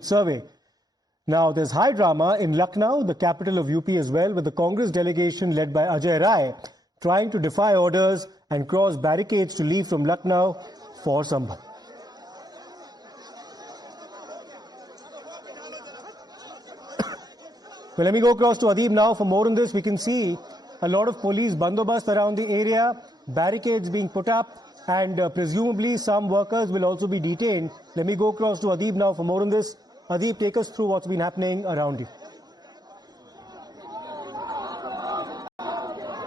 survey. Now, there's high drama in Lucknow, the capital of UP as well, with the Congress delegation led by Ajay Rai trying to defy orders and cross barricades to leave from Lucknow for Sambhal. Well, let me go across to Adib now for more on this. We can see a lot of police bandobast around the area, barricades being put up, and presumably some workers will also be detained. Let me go across to Adib now for more on this. Adib, take us through what's been happening around you.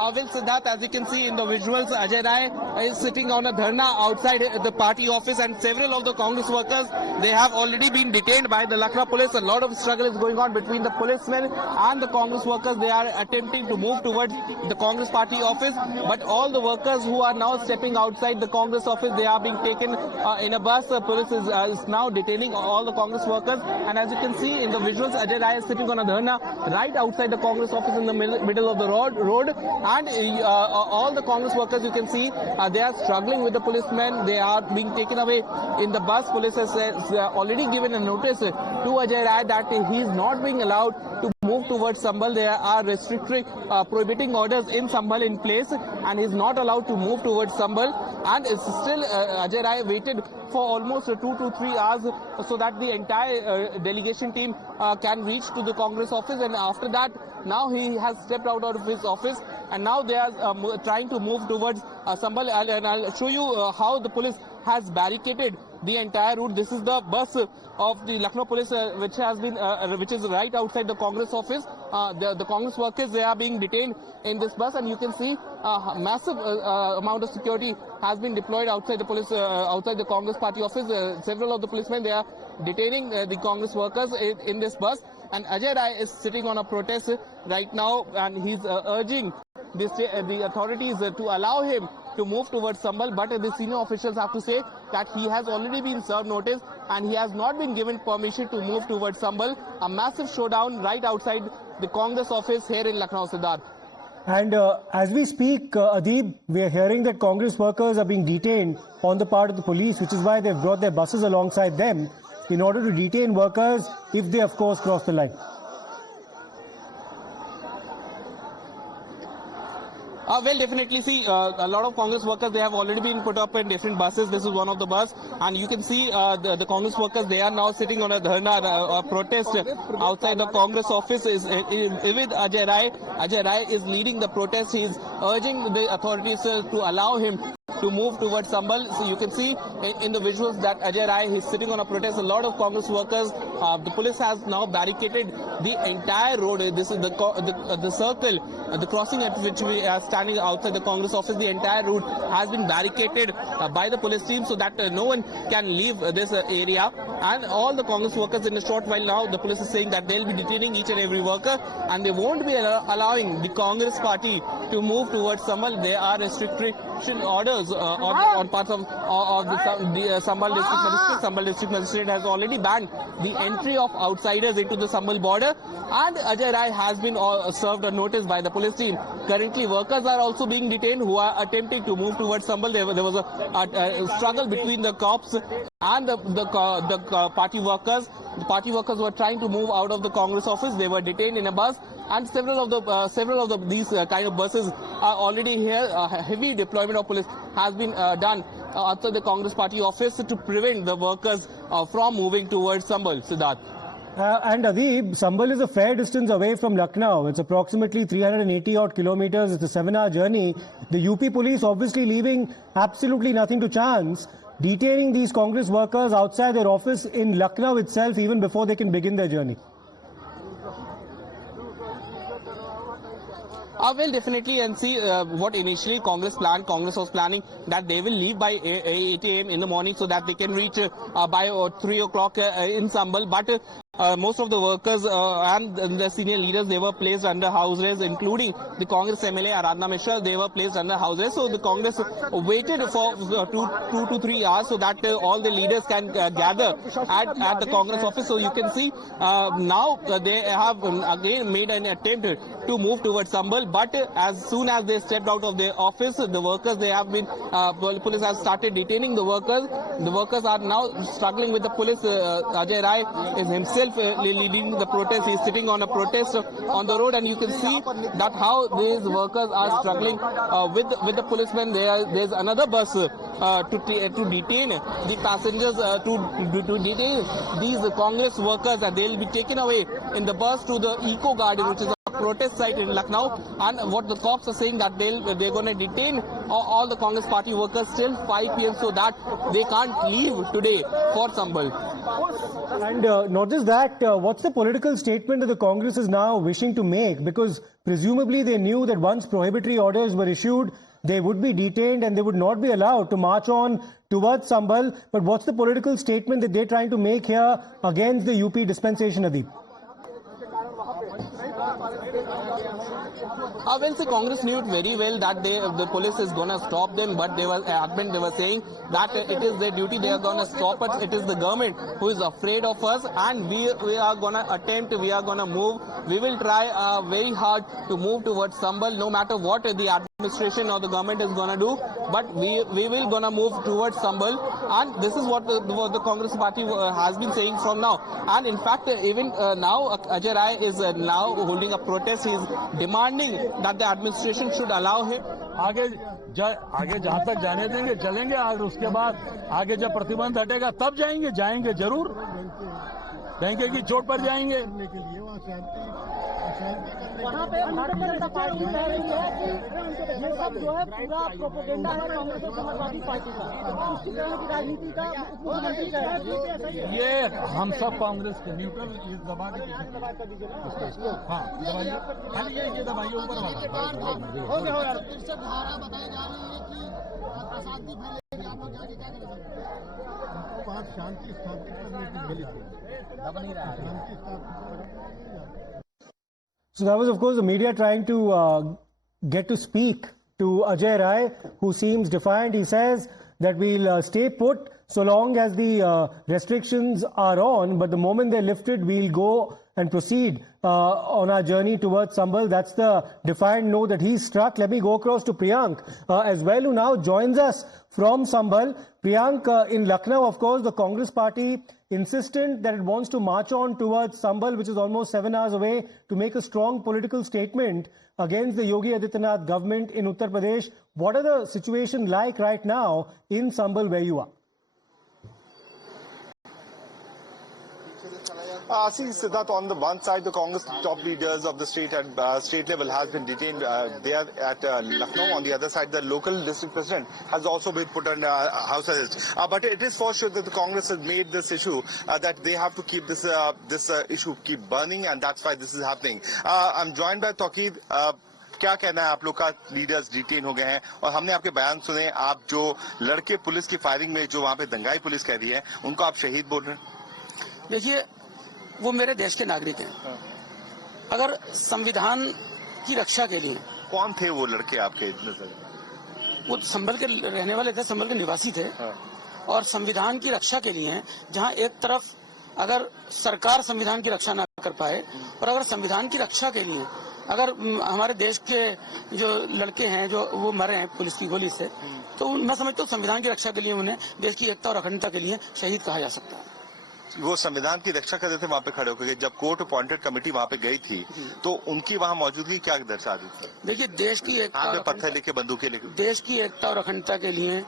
Well, Siddharth, as you can see in the visuals, Ajay Rai is sitting on a dharna outside the party office, and several of the Congress workers, they have already been detained by the Lucknow police. A lot of struggle is going on between the policemen and the Congress workers. They are attempting to move towards the Congress party office, but all the workers who are now stepping outside the Congress office, they are being taken in a bus. The police is now detaining all the Congress workers, and as you can see in the visuals, Ajay Rai is sitting on a dharna right outside the Congress office in the middle of the road. And all the Congress workers, you can see, they are struggling with the policemen. They are being taken away in the bus. Police has already given a notice to Ajay Rai that he is not being allowed to move towards Sambhal. There are restrictory prohibiting orders in Sambhal in place, and he is not allowed to move towards Sambhal. And it's still Ajay Rai waited for almost 2 to 3 hours so that the entire delegation team can reach to the Congress office, and after that now he has stepped out of his office, and now they are trying to move towards Sambhal. And I'll show you how the police has barricaded the entire route. This is the bus of the Lucknow police which is right outside the Congress office. The Congress workers, they are being detained in this bus, and you can see a massive amount of security has been deployed outside the police outside the Congress party office. Several of the policemen, they are detaining the Congress workers in this bus, and Ajay Rai is sitting on a protest right now, and he's urging the authorities to allow him to move towards Sambhal, but the senior officials have to say that he has already been served notice and he has not been given permission to move towards Sambhal. A massive showdown right outside the Congress office here in Lucknow, Siddharth. And as we speak, Adib, we are hearing that Congress workers are being detained on the part of the police, which is why they've brought their buses alongside them in order to detain workers if they, of course, cross the line. Well, definitely see a lot of Congress workers, they have already been put up in different buses. This is one of the bus, and you can see the Congress workers, they are now sitting on a dharna, protest outside the Congress office is with Ajay Rai. Ajay Rai is leading the protest. He is urging the authorities to allow him to move towards Sambhal. So you can see in the visuals that Ajay Rai is sitting on a protest. A lot of Congress workers, the police has now barricaded the entire road. This is the circle, the crossing at which we are standing outside the Congress office. The entire route has been barricaded by the police team so that no one can leave this area. And all the Congress workers, in a short while now, the police is saying that they'll be detaining each and every worker, and they won't be allowing the Congress party to move towards Sambhal. There are restriction orders on parts of the Sambhal district magistrate. Sambhal district magistrate has already banned the entry of outsiders into the Sambhal border, and Ajay Rai has been served a notice by the police team. Currently, workers are also being detained who are attempting to move towards Sambhal. There was a struggle between the cops and the party workers. The party workers were trying to move out of the Congress office. They were detained in a bus, and several of these kind of buses are already here. Heavy deployment of police has been done outside the Congress party office to prevent the workers from moving towards Sambhal, Siddharth. And Adib, Sambhal is a fair distance away from Lucknow. It's approximately 380 odd kilometers. It's a 7-hour journey. The UP police obviously leaving absolutely nothing to chance, detaining these Congress workers outside their office in Lucknow itself even before they can begin their journey. Well, definitely, and see what initially Congress was planning that they will leave by 8 a.m. in the morning so that they can reach by 3 o'clock in Sambhal. But most of the workers and the senior leaders, they were placed under house arrest, including the Congress MLA Aradhana Mishra. They were placed under house arrest. So the Congress waited for 2 to 3 hours so that all the leaders can gather at the Congress office. So you can see now they have again made an attempt to move towards Sambhal, but as soon as they stepped out of their office, the workers, they have been police has started detaining the workers. The workers are now struggling with the police. Ajay Rai is himself leading the protest. He is sitting on a protest on the road, and you can see that how these workers are struggling with the policemen. There's another bus to detain the passengers, to detain these Congress workers, and they'll be taken away in the bus to the Eco Garden, which is a protest site in Lucknow. And what the cops are saying that they're going to detain all the Congress party workers till 5 p.m. so that they can't leave today for Sambhal. And not just that, what's the political statement that the Congress is now wishing to make? Because presumably they knew that once prohibitory orders were issued, they would be detained and they would not be allowed to march on towards Sambhal. But what's the political statement that they're trying to make here against the UP dispensation, Adeep? Well, the Congress knew it very well that the police is going to stop them, but they were saying that it is their duty, they are going to stop us. It is the government who is afraid of us, and we are going to attempt, we are going to move. We will try very hard to move towards Sambhal, no matter what the administration or the government is going to do, but we will going to move towards Sambhal, and this is what the Congress party has been saying from now. And in fact, even now Ajay Rai is now holding a protest. He is demanding that the administration should allow him. आगे जहां तक जाने देंगे चलेंगे, और उसके बाद आगे जब प्रतिबंध हटेगा तब जाएंगे जरूर, बैंक की चोट पर जाएंगे। वहाँ पे भारतीय जनता पार्टी कह रही है कि ये सब जो है पूरा प्रोपेगेंडा है कांग्रेस और समाजवादी पार्टी का, तुष्टिकरण की राजनीति का मुख्यमंत्री कह रहे हैं। ये हम सब कांग्रेस के न्यूट्रल दबा के हाँ दबाइए, खाली ये दबाइए ऊपर वाला। फिर से धारा बताई जा रही है कि अशांति फैलेगी, आप लोग जाके क्या करेंगे? आप शांति स्थापित करने की मिली शांति स्थापित। So that was, of course, the media trying to get to speak to Ajay Rai, who seems defiant. He says that we'll stay put so long as the restrictions are on, but the moment they're lifted, we'll go and proceed on our journey towards Sambhal. That's the defiant note that he's struck. Let me go across to Priyank as well, who now joins us from Sambhal. Priyank, in Lucknow, of course, the Congress party insistent that it wants to march on towards Sambhal, which is almost 7 hours away, to make a strong political statement against the Yogi Adityanath government in Uttar Pradesh. What are the situation like right now in Sambhal where you are? See, Siddharth, on the one side, the Congress top leaders of the state and state level has been detained there at Lucknow. On the other side, the local district president has also been put under house arrest. But it is for sure that the Congress has made this issue that they have to keep this issue keep burning, and that's why this is happening. I'm joined by Tawqeed. क्या कहना है आप लोग का? Leaders detain हो गए हैं और हमने आपके बयान सुने। आप जो लड़के पुलिस की फायरिंग में जो वहां पे दंगाई पुलिस कह रही है, उनको आप शहीद बोल रहे हैं। देखिए, वो मेरे देश के नागरिक हैं। अगर संविधान की रक्षा के लिए, कौन थे वो लड़के आपके नजर? वो संभल के रहने वाले थे, संभल के निवासी थे और संविधान की रक्षा के लिए, जहां एक तरफ अगर सरकार संविधान की रक्षा ना कर पाए और अगर संविधान की रक्षा के लिए अगर हमारे देश के जो लड़के हैं जो वो मरे हैं पुलिस की गोली से, तो मैं समझता हूँ संविधान की रक्षा के लिए उन्हें देश की एकता और अखंडता के लिए शहीद कहा जा सकता है। वो संविधान की रक्षा कर रहे थे वहां पे खड़े होकर। जब कोर्ट अपॉइंटेड कमेटी वहां पे गई थी तो उनकी वहां मौजूदगी क्या दर्शा दी थी? देखिए, देश की एकता और पत्थर लेके बंदूकें लेके देश की एकता और अखंडता के लिए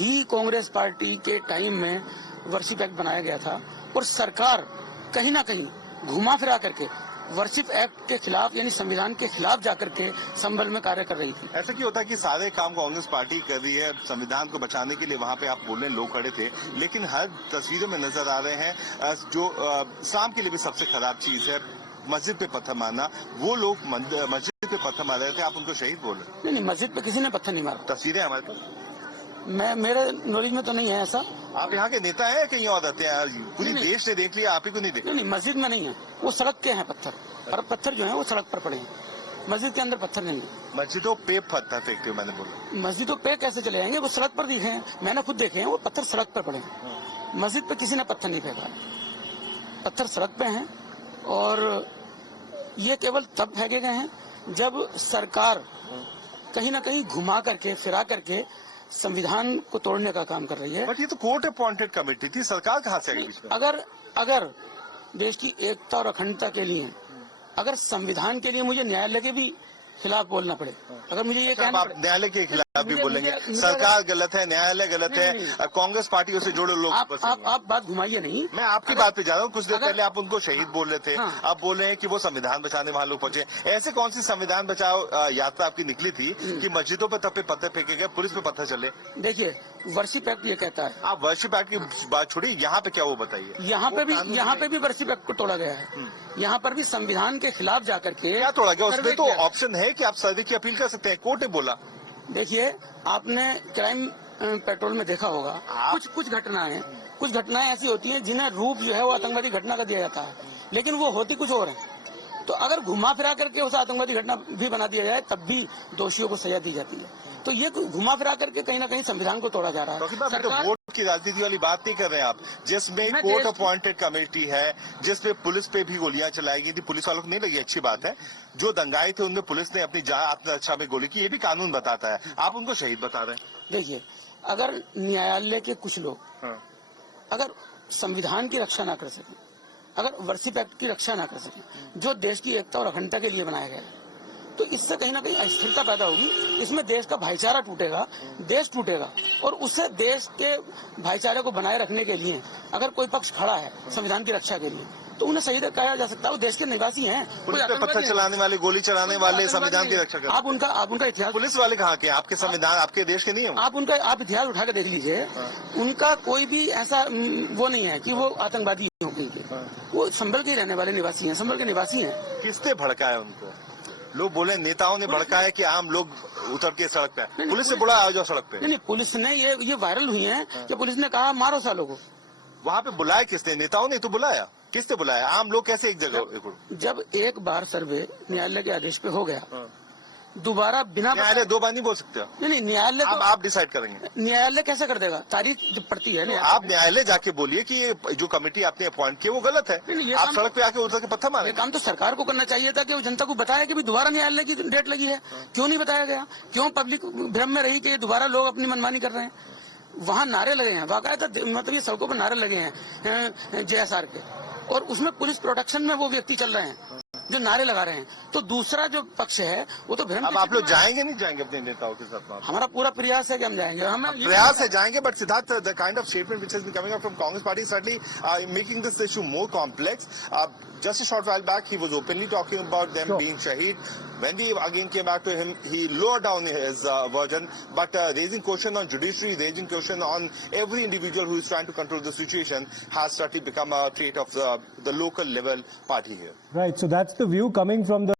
ही कांग्रेस पार्टी के टाइम में वर्शिप एक्ट बनाया गया था और सरकार कहीं ना कहीं घुमा फिरा करके वर्शिप एक्ट के खिलाफ यानी संविधान के खिलाफ जाकर के संभल में कार्य कर रही थी। ऐसा क्यों होता है कि सारे काम कांग्रेस पार्टी कर रही है संविधान को बचाने के लिए? वहां पे आप बोल रहे हैं लोग खड़े थे, लेकिन हर तस्वीरों में नजर आ रहे हैं जो इस्लाम के लिए भी सबसे खराब चीज है मस्जिद पे पत्थर मारना। वो लोग मस्जिद पे पत्थर मार रहे थे, आप उनको शहीद बोल रहे हैं? नहीं, मस्जिद पे किसी ने पत्थर नहीं मारा। तस्वीरें हमारे पास मेरे नॉलेज में तो नहीं है ऐसा। आप यहाँ के नेता हैं कहीं और रहते हैं? पूरी देश ने देख लिया, आप ही को नहीं देखा? नहीं, मस्जिद में नहीं है, वो सड़क के हैं पत्थर, और पत्थर जो है वो सड़क पर पड़े हैं, मस्जिद के अंदर पत्थर नहीं है। मस्जिदों पे पत्थर फेंकते हो मैंने बोला। मस्जिदों पे कैसे चले जाएंगे, वो सड़क पर दिखे हैं, मैंने खुद देखे हैं, वो पत्थर सड़क पर पड़े हैं। मस्जिद पे किसी ने पत्थर नहीं फेंका, पत्थर सड़क पे हैं, और ये केवल तब फेंके गए हैं जब सरकार कहीं ना कहीं घुमा करके फिरा करके संविधान को तोड़ने का काम कर रही है। बट ये तो कोर्ट अपॉइंटेड कमेटी थी, सरकार कहाँ से आई बीच में? अगर देश की एकता और अखंडता के लिए, अगर संविधान के लिए मुझे न्यायालय के भी खिलाफ बोलना पड़े, अगर मुझे ये कहना आप न्यायालय के खिलाफ भी बोलेंगे? सरकार गलत है, न्यायालय गलत है, कांग्रेस पार्टियों से जुड़े लोग? आप बात घुमाइए नहीं, मैं आपकी बात पे जा रहा हूँ। कुछ देर पहले आप उनको शहीद बोल रहे थे, आप बोल रहे हैं कि वो संविधान बचाने वहां लोग पहुंचे। ऐसे कौन सी संविधान बचाओ यात्रा आपकी निकली थी कि मस्जिदों पर तब पे पत्थर फेंके गए, पुलिस पे पत्थर चले? देखिए, वर्शिप एक्ट ये कहता है। आप वर्शिप एक्ट की बात छोड़िए, यहाँ पे क्या वो बताइए। यहाँ पे भी वर्शिप एक्ट को तोड़ा गया है। यहाँ पर भी संविधान के खिलाफ जाकर के क्या तोड़ा गया? उसमें तो ऑप्शन है कि आप सर्वे की अपील कर सकते हैं, कोर्ट ने बोला। देखिए, आपने क्राइम पेट्रोल में देखा होगा, कुछ घटनाएं ऐसी होती हैं जिन्हें रूप जो है वो आतंकवादी घटना का दिया जाता है, लेकिन वो होती कुछ और है। तो अगर घुमा फिरा करके उसे आतंकवादी घटना भी बना दिया जाए, तब भी दोषियों को सजा दी जाती है। तो ये घुमा फिरा करके कहीं ना कहीं संविधान को तोड़ा जा रहा है। तो वोट की राजनीति वाली बात नहीं कर रहे हैं आप, जिसमें कोर्ट अपॉइंटेड कमेटी है, जिसमें पुलिस पे भी गोलियां चलाई गई थी, पुलिस वालों को नहीं लगी, अच्छी बात है। जो दंगाई थे उनमें पुलिस ने अपनी जान आत्मरक्षा में गोली की, ये भी कानून बताता है, आप उनको शहीद बता रहे हैं। देखिए, अगर न्यायालय के कुछ लोग अगर संविधान की रक्षा ना कर सके, अगर वर्शिप एक्ट की रक्षा ना कर सके, जो देश की एकता और अखंडता के लिए बनाया गया है, तो इससे कहीं ना कहीं अस्थिरता पैदा होगी। इसमें देश का भाईचारा टूटेगा, देश टूटेगा, और उससे देश के भाईचारे को बनाए रखने के लिए अगर कोई पक्ष खड़ा है संविधान की रक्षा के लिए, तो उन्हें शहीद कहा जा सकता है। वो देश के निवासी हैं। पुलिस पे पत्थर चलाने वाले, गोली चलाने वाले संविधान की रक्षा करते हैं। आप उनका इतिहास, पुलिस वाले कहाँ के? आपके संविधान आपके देश के नहीं है? आप इतिहास उठा के देख लीजिए, उनका कोई भी ऐसा वो नहीं है कि वो आतंकवादी हो गई है। वो संभल के रहने वाले निवासी हैं, संभल के निवासी हैं। किसने भड़काया उनको? लोग बोले नेताओं ने भड़काया कि आम लोग उतर के सड़क पे, पुलिस से बुलाया जाओ सड़क पे? नहीं, पुलिस ने ये वायरल हुई है कि पुलिस ने कहा मारो सालों को। वहाँ पे बुलाया किसने? नेताओं ने तो बुलाया, किसने बुलाया? आम लोग कैसे एक जगह? जब एक बार सर्वे न्यायालय के आदेश पे हो गया, दोबारा बिना न्यायालय दो बार नहीं बोल सकते? नहीं, न्यायालय तो आप डिसाइड करेंगे। न्यायालय कैसे कर देगा? तारीख जब पड़ती है, आप न्यायालय जाके बोलिए कि ये जो कमेटी आपने अपॉइंट की वो गलत है। आप सड़क पे आके उतर के पत्थर मारे। ये काम तो सरकार को करना चाहिए था कि वो जनता को बताया कि दोबारा न्यायालय की डेट लगी है। क्यों नहीं बताया गया? क्यों पब्लिक भ्रम में रही कि दोबारा लोग अपनी मनमानी कर रहे हैं? वहाँ नारे लगे हैं, बाकायदा मतलब ये सड़कों पर नारे लगे हैं JSR के, और उसमें पुलिस प्रोटेक्शन में वो व्यक्ति चल रहे हैं जो नारे लगा रहे हैं। तो दूसरा जो पक्ष है वो तो भ्रम। अब आप लोग जाएंगे नहीं जाएंगे अपने नेताओं के साथ? हमारा पूरा प्रयास है कि हम जाएंगे, हमें प्रयास है जाएंगे। But Siddharth, the kind of statement which has been coming out from Congress party certainly making this issue more complex. Just a short while back, he was openly talking about them being shaheed. When we again came back to him, he lowered down his version, but raising question on judiciary, raising question on every individual who is trying to control the situation has certainly become a trait of the local level party here. Right, so that's the view coming from the